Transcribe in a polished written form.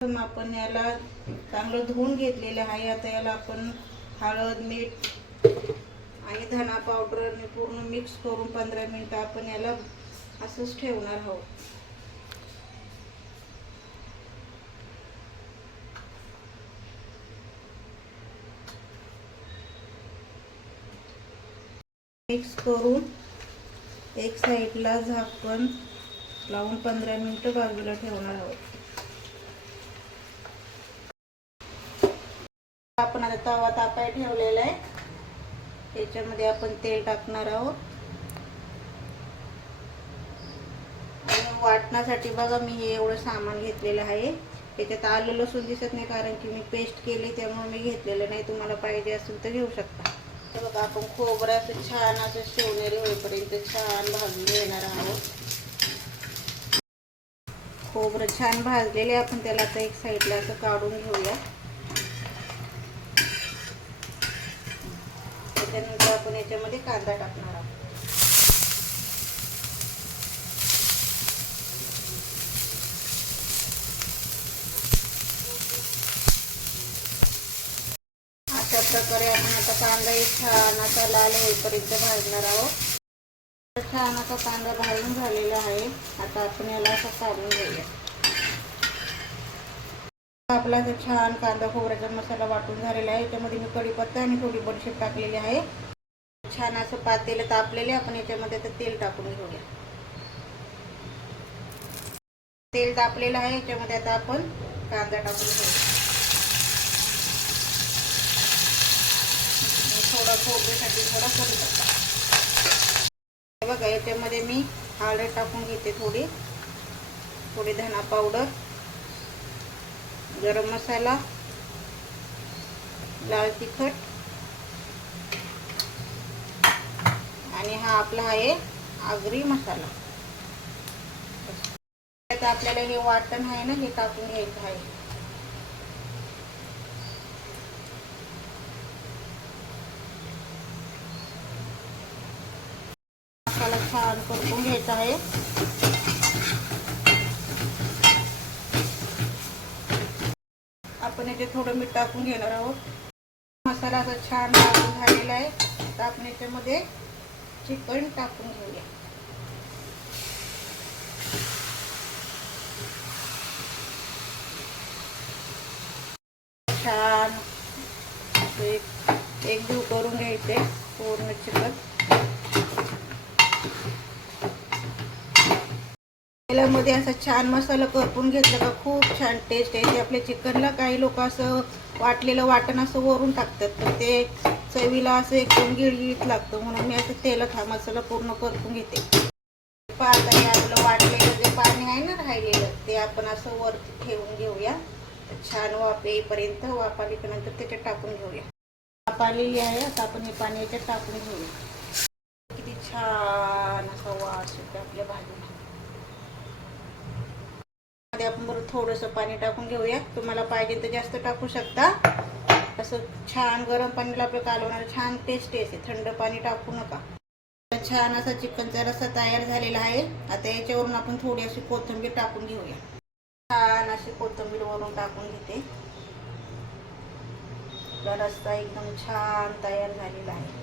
आपण याला चांगलं धुवून घेतलेलं आहे. आता याला आपण हळद, मीठ आणि धना पावडर पूर्ण मिक्स करून 15 मिनिटं आपण याला असंच ठेवणार आहोत. मिक्स करून एक साईडला झाकण लावून 15 मिनिटं बाजूला ठेवणार आहोत. आपण आता तवा तापाय ठेवलेला आहे. त्याच्यामध्ये आपण तेल टाकणार आहोत. आणि वाटण्यासाठी बघा मी हे एवढं सामान घेतलेलं आहे. त्याच्यात आलं लसूण दिसत नाही कारण की मी पेस्ट केली, त्यामुळे मी घेतलेलं नाही. तुम्हाला पाहिजे असेल तर घेऊ शकता. तर बघा आपण खोबरं असं छान असं शेवनेरी होईपर्यंत छान भाजून घेणार आहोत. खोबरं छान भाजलेले आपण त्याला आता एक साईडला असं काढून घेऊया. त्यानंतर आपण याच्यामध्ये कांदा टाकणार आहोत. अशा प्रकारे आपण आता कांदा छान असा लाल होईपर्यंत भाजणार आहोत. छान असा कांदा भाजून झालेला आहे. आता आपण याला असं काढून घेऊया. आपला जो छान कांदा खोबऱ्याचा मसाला वाटून झालेला आहे. याच्यामध्ये मी कढीपत्ता आणि थोडी बडीशेप टाकलेली आहे. छान असं पातेलं तापलेले आपण याच्यामध्ये आता तेल टाकून घेऊया. तेल तापलेलं आहे. याच्यामध्ये आता आपण कांदा टाकून घेऊया. थोडा फोडणीसाठी थोडा कढीपत्ता बघा. याच्यामध्ये मी हळद टाकून घेते, थोडी धना पावडर, गरम मसाला, लाल तिखट आणि हा आपला आहे आगरी मसाला. आता आपल्याला हे वाटण आहे ना, हे टाकून घ्यायचं आहे. मसाला छान परतून घ्यायचा आहे. आपण याचे थोडं मीठ टाकून घेणार आहोत. मसाला असा छान भाजून झालेला आहे. आता आपण याच्यामध्ये चिकन टाकून घेऊया. छान एक जीव करून घ्यायचे पूर्ण चिकन. तेलामध्ये असा छान मसाला करपून घेतला का खूप छान टेस्ट येते आपल्या चिकनला. काही लोक असं वाटलेलं वाटण असं वरून टाकतात, तर ते चवीला असं एकदम गिळगिळीत लागतं. म्हणून मी असं तेलात हा मसाला पूर्ण करपून घेते. आता हे आपलं वाटलेलं जे पाणी आहे ना राहिलेलं, ते आपण असं वरती ठेवून घेऊया. छान वाफ येईपर्यंत, वाफ आल्यानंतर त्याच्यात टाकून घेऊया. वाफ आलेली आहे. आता आपण हे पाणी याच्यात टाकून घेऊया. किती छान असा वास येतो आपल्या भाजीला. आपण बरं थोडंसं पाणी टाकून घेऊया. तुम्हाला पाहिजे तर जास्त टाकू शकता. असं छान गरम पाणीला आपलं कालवणार छान टेस्ट येते. थंड पाणी टाकू नका. छान असा चिकनचा रस्सा तयार झालेला आहे. आता याच्यावरून आपण थोडी अशी कोथिंबीर टाकून घेऊया. छान अशी कोथिंबीर वरून टाकून घेते. रस्सा एकदम छान तयार झालेला आहे.